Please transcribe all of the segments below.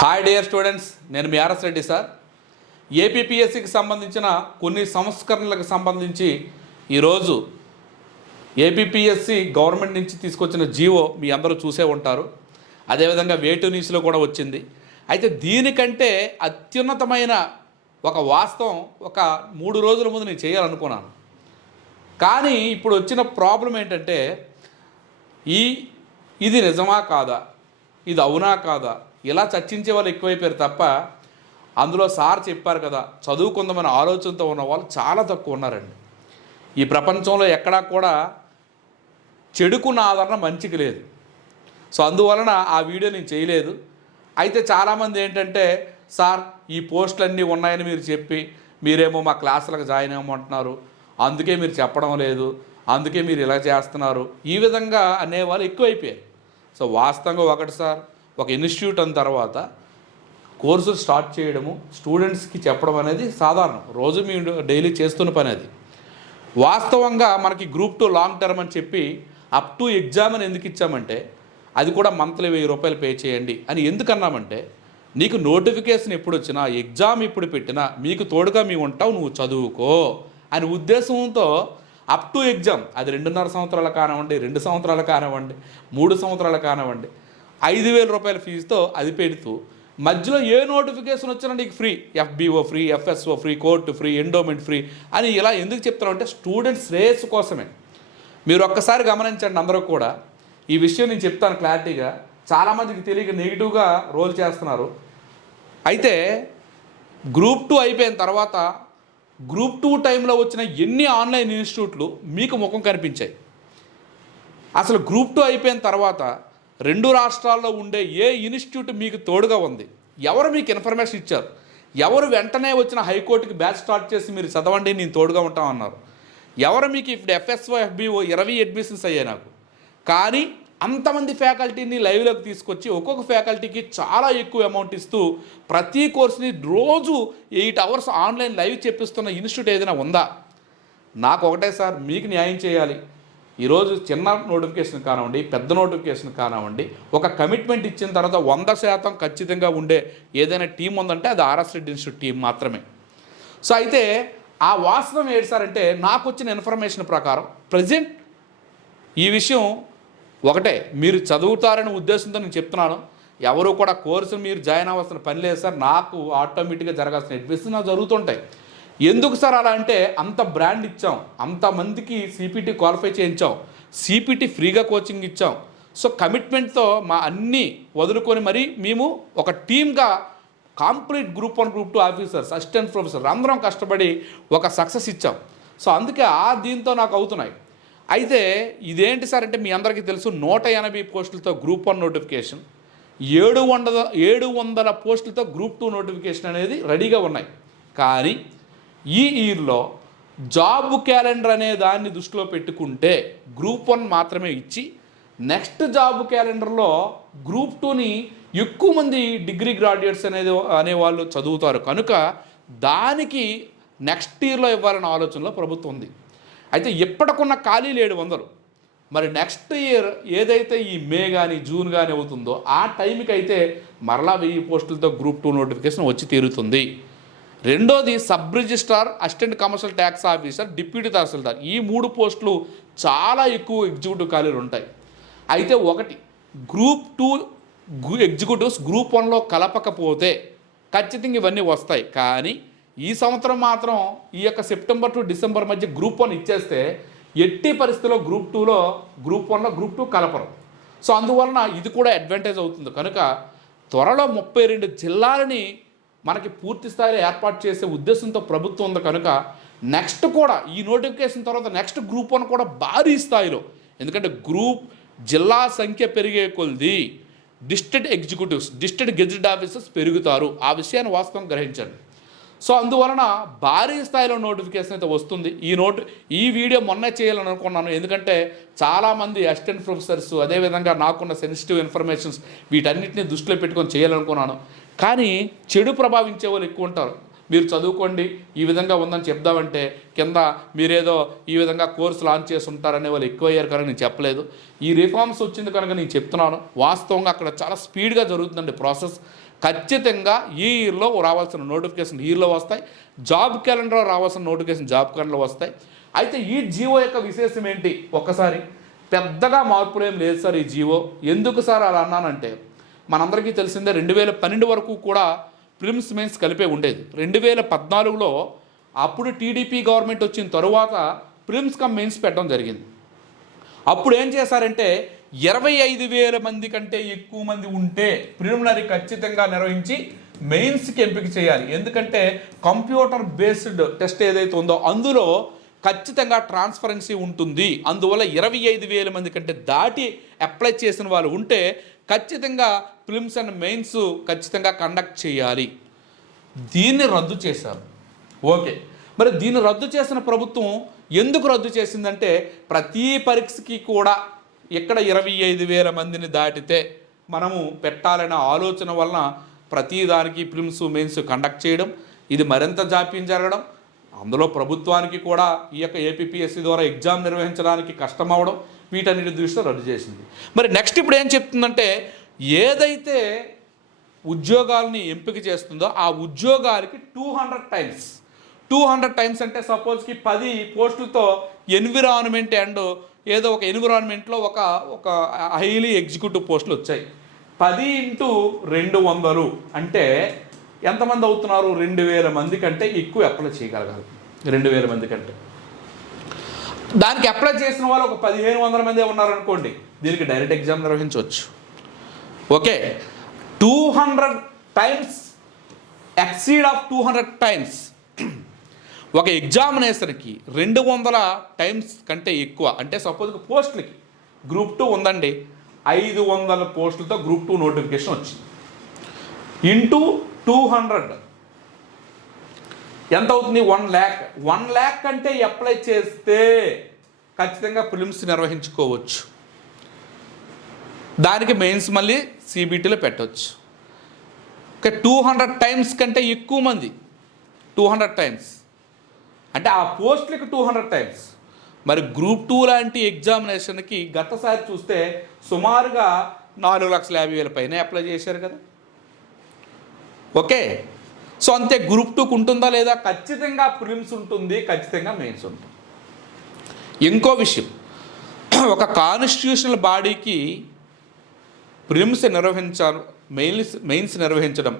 Hi dear students, నేను మీ R S Reddy sir. ఏపీపీఎస్సికి సంబంధించిన కొన్ని సంస్కరణలకు సంబంధించి ఈరోజు ఏపీపీఎస్సి గవర్నమెంట్ నుంచి తీసుకొచ్చిన జీవో మీ అందరూ చూసే ఉంటారు. అదేవిధంగా వేటు న్యూస్లో కూడా వచ్చింది. అయితే దీనికంటే అత్యున్నతమైన ఒక వాస్తవం ఒక 3 రోజుల ముందు నేను చేయాలనుకున్నాను. కానీ ఇప్పుడు వచ్చిన ప్రాబ్లం ఏంటంటే ఇది నిజమా కాదా, ఇది అవునా కాదా, ఇలా చర్చించే వాళ్ళు ఎక్కువైపోయారు తప్ప అందులో సార్ చెప్పారు కదా చదువుకుందామనే ఆలోచనతో ఉన్న వాళ్ళు చాలా తక్కువ ఉన్నారండి. ఈ ప్రపంచంలో ఎక్కడా కూడా చెడుకున్న ఆదరణ మంచికి లేదు. సో అందువలన ఆ వీడియో నేను చేయలేదు. అయితే చాలామంది ఏంటంటే సార్ ఈ పోస్టులన్నీ ఉన్నాయని మీరు చెప్పి మీరేమో మా క్లాసులకు జాయిన్ అవ్వమంటున్నారు, అందుకే మీరు చెప్పడం లేదు, అందుకే మీరు ఇలా చేస్తున్నారు, ఈ విధంగా అనేవాళ్ళు ఎక్కువైపోయారు. సో వాస్తవంగా ఒకటి సార్, ఒక ఇన్స్టిట్యూట్ అన్న తర్వాత కోర్సులు స్టార్ట్ చేయడము స్టూడెంట్స్కి చెప్పడం అనేది సాధారణం, రోజు మేము డైలీ చేస్తున్న పని. అది వాస్తవంగా మనకి గ్రూప్ 2 లాంగ్ టర్మ్ అని చెప్పి అప్ టు ఎగ్జామ్ అని ఎందుకు ఇచ్చామంటే అది కూడా మంత్లీ 1000 రూపాయలు పే చేయండి అని ఎందుకన్నామంటే నీకు నోటిఫికేషన్ ఎప్పుడు వచ్చినా ఎగ్జామ్ ఇప్పుడు పెట్టినా మీకు తోడుగా మేము ఉంటావు, నువ్వు చదువుకో అని ఉద్దేశంతో అప్ టు ఎగ్జామ్, అది 2.5 సంవత్సరాలు కానివ్వండి, 2 సంవత్సరాలు కానివ్వండి, 3 సంవత్సరాలు కానివ్వండి, 5000 రూపాయల ఫీజుతో అది పెడుతూ మధ్యలో ఏ నోటిఫికేషన్ వచ్చినా నీకు free, FBO free, FSO free, court free, endowment free అని ఇలా ఎందుకు చెప్తారంటే స్టూడెంట్స్ శ్రేయస్సు కోసమే. మీరు ఒక్కసారి గమనించండి, అందరూ కూడా ఈ విషయం నేను చెప్తాను క్లారిటీగా. చాలామందికి తెలియక నెగిటివ్గా రోల్ చేస్తున్నారు. అయితే గ్రూప్ 2 అయిపోయిన తర్వాత గ్రూప్ 2 టైంలో వచ్చిన ఎన్ని ఆన్లైన్ ఇన్స్టిట్యూట్లు మీకు ముఖం కనిపించాయి? అసలు గ్రూప్ 2 అయిపోయిన తర్వాత 2 రాష్ట్రాల్లో ఉండే ఏ ఇన్స్టిట్యూట్ మీకు తోడుగా ఉంది? ఎవరు మీకు ఇన్ఫర్మేషన్ ఇచ్చారు? ఎవరు వెంటనే వచ్చిన హైకోర్టుకి బ్యాచ్ స్టార్ట్ చేసి మీరు చదవండి నేను తోడుగా ఉంటామన్నారు? ఎవరు మీకు ఇప్పుడు ఎఫ్ఎస్ఓ ఎఫ్బిఓ 20 అడ్మిషన్స్ అయ్యాయి నాకు. కానీ అంతమంది ఫ్యాకల్టీని లైవ్లోకి తీసుకొచ్చి ఒక్కొక్క ఫ్యాకల్టీకి చాలా ఎక్కువ అమౌంట్ ఇస్తూ ప్రతి కోర్సుని రోజు 8 అవర్స్ ఆన్లైన్ లైవ్ చెప్పిస్తున్న ఇన్స్టిట్యూట్ ఏదైనా ఉందా? నాకు ఒకటే సార్, మీకు న్యాయం చేయాలి. ఈరోజు చిన్న నోటిఫికేషన్ కానివ్వండి, పెద్ద నోటిఫికేషన్ కానివ్వండి, ఒక కమిట్మెంట్ ఇచ్చిన తర్వాత 100% ఖచ్చితంగా ఉండే ఏదైనా టీం ఉందంటే అది ఆర్ఎస్ రెడ్డి ఇన్స్టిట్యూట్ టీం మాత్రమే. సో అయితే ఆ వాస్తవం ఏంటి సార్ అంటే నాకు వచ్చిన ఇన్ఫర్మేషన్ ప్రకారం ప్రజెంట్ ఈ విషయం ఒకటే, మీరు చదువుతారనే ఉద్దేశంతో నేను చెప్తున్నాను. ఎవరు కూడా కోర్సు మీరు జాయిన్ అవ్వాల్సిన పని లేదు సార్, నాకు ఆటోమేటిక్గా జరగాల్సిన అడ్మిషన్ నాకు జరుగుతుంటాయి. ఎందుకు సార్ అలా అంటే అంత బ్రాండ్ ఇచ్చాం, అంతమందికి సిపిటి క్వాలిఫై చేయించాం, సిపిటి ఫ్రీగా కోచింగ్ ఇచ్చాం. సో కమిట్మెంట్తో మా అన్నీ వదులుకొని మరి మేము ఒక టీమ్గా complete group 1 group 2 officers, assistant professor అందరం కష్టపడి ఒక సక్సెస్ ఇచ్చాం. సో అందుకే దీంతో నాకు అవుతున్నాయి. అయితే ఇదేంటి సార్ అంటే మీ అందరికీ తెలుసు 180 పోస్టులతో గ్రూప్ 1 నోటిఫికేషన్, 700 పోస్టులతో గ్రూప్ 2 నోటిఫికేషన్ అనేది రెడీగా ఉన్నాయి. కానీ ఈ ఇయర్లో జాబ్ క్యాలెండర్ అనే దాన్ని దృష్టిలో పెట్టుకుంటే గ్రూప్ 1 మాత్రమే ఇచ్చి నెక్స్ట్ జాబ్ క్యాలెండర్లో గ్రూప్ 2ని ఎక్కువ మంది డిగ్రీ గ్రాడ్యుయేట్స్ అనేవాళ్ళు చదువుతారు కనుక దానికి నెక్స్ట్ ఇయర్లో ఇవ్వాలనే ఆలోచనలో ప్రభుత్వం ఉంది. అయితే ఎప్పటికున్న ఖాళీ 700, మరి నెక్స్ట్ ఇయర్ ఏదైతే ఈ మే కానీ జూన్ కానీ అవుతుందో ఆ టైంకి అయితే మరలా 1000 పోస్టులతో గ్రూప్ 2 నోటిఫికేషన్ వచ్చి తీరుతుంది. రెండోది sub registrar, assistant commercial tax officer, deputy tahsildar, ఈ 3 పోస్టులు చాలా ఎక్కువ ఎగ్జిక్యూటివ్ ఖాళీలు ఉంటాయి. అయితే ఒకటి గ్రూప్ 2 ఎగ్జిక్యూటివ్స్ గ్రూప్ 1లో కలపకపోతే ఖచ్చితంగా ఇవన్నీ వస్తాయి. కానీ ఈ సంవత్సరం మాత్రం ఈ యొక్క సెప్టెంబర్ టు డిసెంబర్ మధ్య గ్రూప్ 1 ఇచ్చేస్తే ఎట్టి పరిస్థితుల్లో గ్రూప్ 2లో గ్రూప్ 1లో గ్రూప్ 2 కలపరు. సో అందువలన ఇది కూడా అడ్వాంటేజ్ అవుతుంది. కనుక త్వరలో 32 జిల్లాలని మనకి పూర్తి స్థాయిలో ఏర్పాటు చేసే ఉద్దేశంతో ప్రభుత్వం ఉంది. కనుక నెక్స్ట్ కూడా ఈ నోటిఫికేషన్ తర్వాత నెక్స్ట్ గ్రూప్ 1 కూడా భారీ స్థాయిలో, ఎందుకంటే జిల్లా సంఖ్య పెరిగే కొద్ది district executives, district gazetted officers పెరుగుతారు. ఆ విషయాన్ని వాస్తవం గ్రహించండి. సో అందువలన భారీ స్థాయిలో నోటిఫికేషన్ అయితే వస్తుంది. ఈ వీడియో మొన్నే చేయాలని అనుకున్నాను, ఎందుకంటే చాలామంది అసిస్టెంట్ ప్రొఫెసర్స్ అదేవిధంగా నాకున్న సెన్సిటివ్ ఇన్ఫర్మేషన్స్ వీటన్నిటిని దృష్టిలో పెట్టుకొని చేయాలనుకున్నాను. కానీ చెడు ప్రభావించే వాళ్ళు ఎక్కువ ఉంటారు. మీరు చదువుకోండి ఈ విధంగా ఉందని చెప్దామంటే కింద మీరేదో ఈ విధంగా కోర్సు లాంచ్ చేసి ఉంటారనే వాళ్ళు ఎక్కువ అయ్యారు కనుక నేను చెప్పలేదు. ఈ రిఫార్మ్స్ వచ్చింది కనుక నేను చెప్తున్నాను. వాస్తవంగా అక్కడ చాలా స్పీడ్గా జరుగుతుందండి ప్రాసెస్. ఖచ్చితంగా ఈ ఇయర్లో రావాల్సిన నోటిఫికేషన్ ఇయర్లో వస్తాయి, జాబ్ క్యాలెండర్లో రావాల్సిన నోటిఫికేషన్ జాబ్ క్యాలెండర్లో వస్తాయి. అయితే ఈ జీవో యొక్క విశేషం ఏంటి? ఒక్కసారి పెద్దగా మార్పులు ఏం లేదు సార్ ఈ జీవో. ఎందుకు సార్ అలా అన్నానంటే, మనందరికీ తెలిసిందే 2012 వరకు కూడా ప్రిలిమ్స్ మెయిన్స్ కలిపే ఉండేది. 2014లో అప్పుడు టీడీపీ గవర్నమెంట్ వచ్చిన తరువాత ప్రిలిమ్స్ కమ్ మెయిన్స్ పెట్టడం జరిగింది. అప్పుడు ఏం చేశారంటే 25,000 మంది కంటే ఎక్కువ మంది ఉంటే ప్రిలిమినరీ ఖచ్చితంగా నిర్వహించి మెయిన్స్కి ఎంపిక చేయాలి. ఎందుకంటే కంప్యూటర్ బేస్డ్ టెస్ట్ ఏదైతే ఉందో అందులో ఖచ్చితంగా ట్రాన్స్పరెన్సీ ఉంటుంది. అందువల్ల 25,000 మంది కంటే దాటి అప్లై చేసిన వాళ్ళు ఉంటే ఖచ్చితంగా ప్రిలిమ్స్ అండ్ మెయిన్స్ ఖచ్చితంగా కండక్ట్ చేయాలి. దీన్ని రద్దు చేశారు. ఓకే, మరి దీన్ని రద్దు చేసిన ప్రభుత్వం ఎందుకు రద్దు చేసిందంటే, ప్రతి పరీక్షకి కూడా ఇక్కడ 25,000 మందిని దాటితే మనము పెట్టాలనే ఆలోచన వలన ప్రతి దానికి ప్రిలిమ్స్ మెయిన్స్ కండక్ట్ చేయడం, ఇది మరింత జాప్యం జరగడం, అందులో ప్రభుత్వానికి కూడా ఈ యొక్క ఏపీపీఎస్సీ ద్వారా ఎగ్జామ్ నిర్వహించడానికి కష్టం అవడం, వీటన్నిటి దృష్టిలో రద్దు చేసింది. మరి నెక్స్ట్ ఇప్పుడు ఏం చెప్తుందంటే, ఏదైతే ఉద్యోగాల్ని ఎంపిక చేస్తుందో ఆ ఉద్యోగాలకి 200 టైమ్స్ అంటే సపోజ్కి 10 పోస్టులతో ఎన్విరాన్మెంట్ అండ్ ఏదో ఒక ఎన్విరాన్మెంట్లో ఒక హైలీ ఎగ్జిక్యూటివ్ పోస్టులు వచ్చాయి. 10 × 200 అంటే ఎంతమంది అవుతున్నారు? 2,000 మంది కంటే ఎక్కువ అప్లై చేయగలగాలి. 2,000 మంది కంటే దానికి అప్లై చేసిన వాళ్ళు ఒక 1,500 మంది ఉన్నారనుకోండి, దీనికి డైరెక్ట్ ఎగ్జామ్ నిర్వహించవచ్చు. Okay, 200 times exceed of 200 times ఒక ఎగ్జామినేషన్కి 200 టైమ్స్ కంటే ఎక్కువ అంటే సపోజ్ పోస్టులకి గ్రూప్ 2 ఉందండి, 500 పోస్టులతో గ్రూప్ 2 నోటిఫికేషన్ వచ్చింది. ఇంటూ 200 ఎంత అవుతుంది? 1 lakh కంటే అప్లై చేస్తే ఖచ్చితంగా ప్రిలిమ్స్ నిర్వహించుకోవచ్చు. దానికి మెయిన్స్ మళ్ళీ సిబిటీలో పెట్టవచ్చు. ఓకే, 200 టైమ్స్ కంటే ఎక్కువ మంది, 200 టైమ్స్ అంటే ఆ పోస్టులకి 200 టైమ్స్. మరి గ్రూప్ 2 లాంటి ఎగ్జామినేషన్కి గతసారి చూస్తే సుమారుగా 4,50,000 పైన అప్లై చేశారు కదా. ఓకే, సో అంతే. గ్రూప్ 2కు ఉంటుందా లేదా? ఖచ్చితంగా ప్రిలిమ్స్ ఉంటుంది, ఖచ్చితంగా మెయిన్స్ ఉంటుంది. ఇంకో విషయం, ఒక కాన్స్టిట్యూషనల్ బాడీకి ప్రిలిమ్స్ నిర్వహించాలి, మెయిన్స్ నిర్వహించడం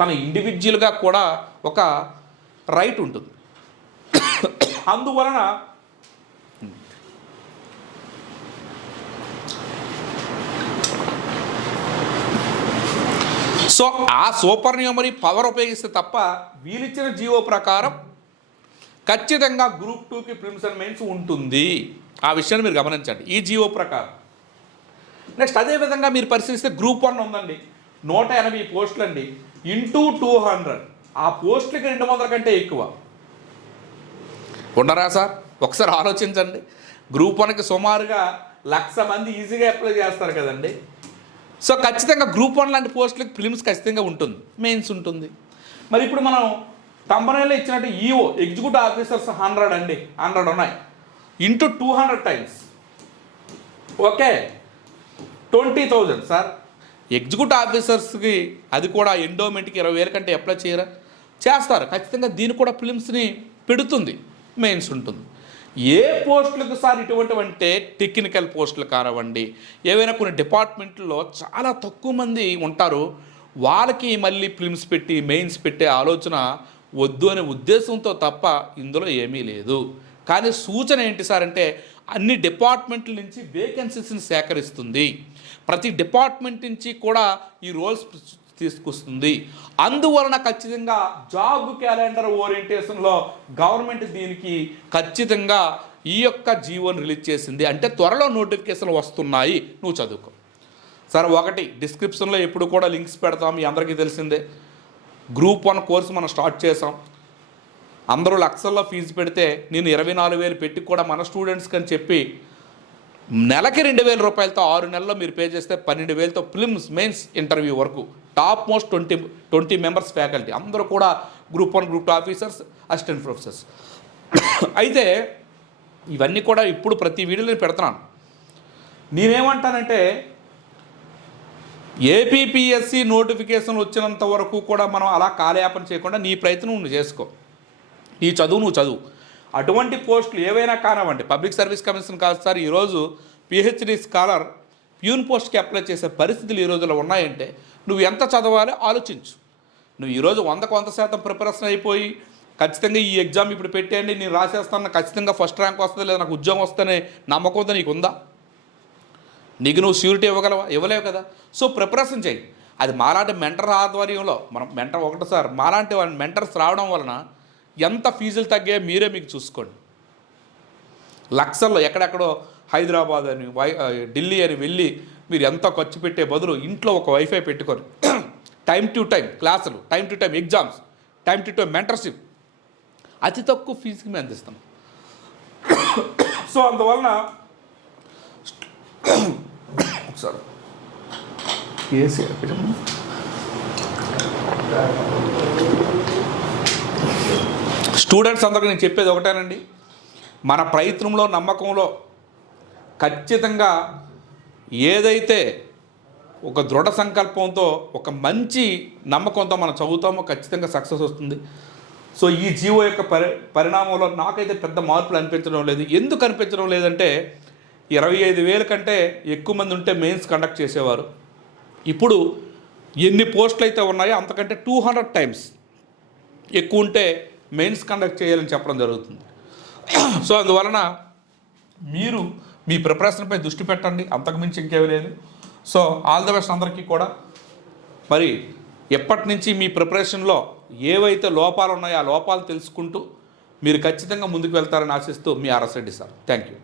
తన ఇండివిజువల్గా కూడా ఒక రైట్ ఉంటుంది. అందువలన సో ఆ సూపర్ న్యూమరీ పవర్ ఉపయోగిస్తే తప్ప వీరిచ్చిన జీవో ప్రకారం ఖచ్చితంగా గ్రూప్ 2కి ప్రిలిమ్స్ అండ్ మెయిన్స్ ఉంటుంది. ఆ విషయాన్ని మీరు గమనించండి ఈ జీవో ప్రకారం. నెక్స్ట్ అదేవిధంగా మీరు పరిశీలిస్తే గ్రూప్ 1 ఉందండి, 180 పోస్టులు అండి, ఇంటూ 200 ఆ పోస్టులకి 200 కంటే ఎక్కువ ఉండరా సార్? ఒకసారి ఆలోచించండి. గ్రూప్ 1కి సుమారుగా 1,00,000 మంది ఈజీగా అప్లై చేస్తారు కదండి. సో ఖచ్చితంగా గ్రూప్ 1 లాంటి పోస్టులకి ప్రిలిమ్స్ ఖచ్చితంగా ఉంటుంది, మెయిన్స్ ఉంటుంది. మరి ఇప్పుడు మనం కంపెనీలో ఇచ్చినట్టు ఈఓ ఎగ్జిక్యూటివ్ ఆఫీసర్స్ 100 అండి, 100 ఉన్నాయి, into 200 times. Okay, 20,000 sir. Executive ఆఫీసర్స్కి అది కూడా ఎండోమెంట్కి 20,000 కంటే అప్లై చేయరా? చేస్తారు. ఖచ్చితంగా దీన్ని కూడా ప్రిలిమ్స్ని పెడుతుంది, మెయిన్స్ ఉంటుంది. ఏ పోస్టులకు సార్ ఇటువంటి అంటే టెక్నికల్ పోస్టులు కానివ్వండి, ఏవైనా కొన్ని డిపార్ట్మెంట్లో చాలా తక్కువ మంది ఉంటారు, వాళ్ళకి మళ్ళీ ప్రిలిమ్స్ పెట్టి మెయిన్స్ పెట్టే ఆలోచన వద్దు అనే ఉద్దేశంతో తప్ప ఇందులో ఏమీ లేదు. కానీ సూచన ఏంటి సార్ అంటే, అన్ని డిపార్ట్మెంట్ల నుంచి వేకెన్సీస్ని సేకరిస్తుంది, ప్రతి డిపార్ట్మెంట్ నుంచి కూడా ఈ రోల్స్ తీసుకొస్తుంది. అందువలన ఖచ్చితంగా జాబ్ క్యాలెండర్ ఓరియంటేషన్లో గవర్నమెంట్ దీనికి ఖచ్చితంగా ఈ యొక్క జీవోని రిలీజ్ చేసింది. అంటే త్వరలో నోటిఫికేషన్లు వస్తున్నాయి, నువ్వు చదువుకో. సరే, ఒకటి డిస్క్రిప్షన్లో ఎప్పుడు కూడా లింక్స్ పెడతాం, మీ అందరికీ తెలిసిందే. గ్రూప్ 1 కోర్సు మనం స్టార్ట్ చేసాం. అందరూ లక్షల్లో ఫీజు పెడితే నేను 24,000 పెట్టి కూడా మన స్టూడెంట్స్కి అని చెప్పి నెలకి 2,000 రూపాయలతో 6 నెలల్లో మీరు పే చేస్తే 12,000తో ప్రిలిమ్స్ మెయిన్స్ ఇంటర్వ్యూ వరకు టాప్ మోస్ట్ 20 మెంబర్స్ ఫ్యాకల్టీ అందరూ కూడా group 1 group 2 officers, assistant professors. అయితే ఇవన్నీ కూడా ఇప్పుడు ప్రతి వీడియోలో పెడుతున్నాను. నేనేమంటానంటే ఏపీపీఎస్సి నోటిఫికేషన్ వచ్చినంత వరకు కూడా మనం అలా కాలయాపన చేయకుండా నీ ప్రయత్నం నువ్వు చేసుకో, నీ చదువు నువ్వు చదువు. అటువంటి పోస్టులు ఏవైనా కానివ్వండి, పబ్లిక్ సర్వీస్ కమిషన్ కాదు సార్, ఈరోజు పిహెచ్డి స్కాలర్ ప్యూన్ పోస్ట్కి అప్లై చేసే పరిస్థితులు ఈ రోజుల్లో ఉన్నాయంటే నువ్వు ఎంత చదవాలో ఆలోచించు. నువ్వు ఈరోజు 100% ప్రిపరేషన్ అయిపోయి ఖచ్చితంగా ఈ ఎగ్జామ్ ఇప్పుడు పెట్టేయండి నేను రాసేస్తాను, ఖచ్చితంగా ఫస్ట్ ర్యాంక్ వస్తుంది లేదా నాకు ఉద్యోగం వస్తేనే నమ్మకంతో నీకు ఉందా? నీకు నువ్వు ష్యూరిటీ ఇవ్వగలవా? ఇవ్వలేవు కదా. సో ప్రిపరేషన్ చేయి. అది మాలాంటి మెంటర్ ఆధ్వర్యంలో, మనం మెంటర్ ఒకటి సార్, మాలాంటి వాళ్ళ మెంటర్స్ రావడం వలన ఎంత ఫీజులు తగ్గాయో మీరే మీకు చూసుకోండి. లక్షల్లో ఎక్కడెక్కడో హైదరాబాద్ అని ఢిల్లీ అని వెళ్ళి మీరు ఎంత ఖర్చు పెట్టే బదులు ఇంట్లో ఒక వైఫై పెట్టుకొని టైం టు టైం క్లాసులు, time to time exams, time to time mentorship అతి తక్కువ ఫీజుకి మేము అందిస్తాం. సో అందువలన సార్ స్టూడెంట్స్ అందరికీ నేను చెప్పేది ఒకటేనండి, మన ప్రయత్నంలో నమ్మకంలో ఖచ్చితంగా ఏదైతే ఒక దృఢ సంకల్పంతో ఒక మంచి నమ్మకంతో మనం చదువుతామో ఖచ్చితంగా సక్సెస్ వస్తుంది. సో ఈ జీవో యొక్క పరిణామంలో నాకైతే పెద్ద మార్పులు అనిపించడం లేదు. ఎందుకు అనిపించడం లేదంటే 25,000 కంటే ఎక్కువ మంది ఉంటే మెయిన్స్ కండక్ట్ చేసేవారు. ఇప్పుడు ఎన్ని పోస్టులు అయితే ఉన్నాయో అంతకంటే 200 టైమ్స్ ఎక్కువ ఉంటే మెయిన్స్ కండక్ట్ చేయాలని చెప్పడం జరుగుతుంది. సో అందువలన మీరు మీ ప్రిపరేషన్పై దృష్టి పెట్టండి, అంతకుమించి ఇంకేమీ లేదు. సో ఆల్ ద బెస్ట్ అందరికీ కూడా. మరి ఎప్పటి నుంచి మీ ప్రిపరేషన్లో ఏవైతే లోపాలు ఉన్నాయో ఆ లోపాలు తెలుసుకుంటూ మీరు ఖచ్చితంగా ముందుకు వెళ్తారని ఆశిస్తూ మీ R S Reddy sir. Thank you.